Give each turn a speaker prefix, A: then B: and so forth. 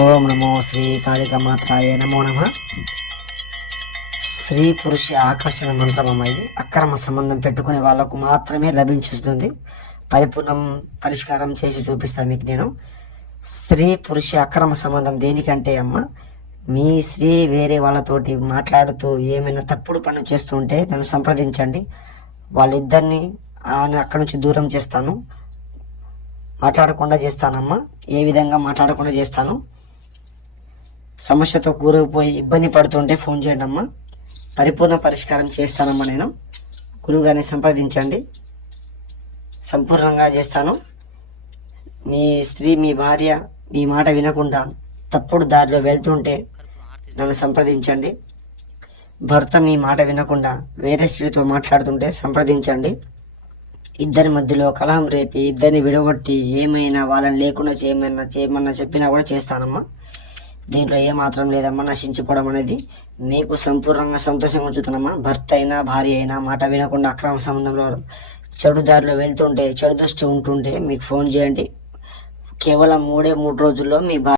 A: ఓం నమో శ్రీ కాళికమాతాయ నమో నమ. స్త్రీ పురుష ఆకర్షణ మంత్రం ఇది. అక్రమ సంబంధం పెట్టుకునే వాళ్ళకు మాత్రమే లభించుతుంది. పరిపూర్ణం పరిష్కారం చేసి చూపిస్తాను మీకు నేను. స్త్రీ పురుష అక్రమ సంబంధం దేనికంటే అమ్మ మీ స్త్రీ వేరే వాళ్ళతోటి మాట్లాడుతూ ఏమైనా తప్పుడు పనులు చేస్తుంటే నన్ను సంప్రదించండి. వాళ్ళిద్దరిని ఆయన అక్కడి నుంచి దూరం చేస్తాను. మాట్లాడకుండా చేస్తానమ్మా. ఏ విధంగా మాట్లాడకుండా చేస్తాను? సమస్యతో కూరుకుపోయి ఇబ్బంది పడుతుంటే ఫోన్ చేయండి అమ్మా పరిపూర్ణ పరిష్కారం చేస్తానమ్మా నేను. గురువుగారిని సంప్రదించండి. సంపూర్ణంగా చేస్తాను. మీ స్త్రీ మీ భార్య మీ మాట వినకుండా తప్పుడు దారిలో వెళ్తుంటే నన్ను సంప్రదించండి. భర్త మీ మాట వినకుండా వేరే స్త్రీతో మాట్లాడుతుంటే సంప్రదించండి. ఇద్దరి మధ్యలో కలహం రేపి ఇద్దరిని విడగొట్టి ఏమైనా వాళ్ళని లేకుండా చేయమన్నా చేయమన్నా చెప్పినా కూడా చేస్తానమ్మా. దీంట్లో ఏ మాత్రం లేదమ్మా నశించిపోవడం అనేది మీకు సంపూర్ణంగా సంతోషంగా ఉంచుతానమ్మా భర్త అయినా భార్య అయినా మాట వినకుండా అక్రమ సంబంధంలో చెడు దారిలో వెళ్తుంటే చెడు దృష్టి ఉంటుంటే మీకు ఫోన్ చేయండి. కేవలం మూడే మూడు రోజుల్లో మీ భా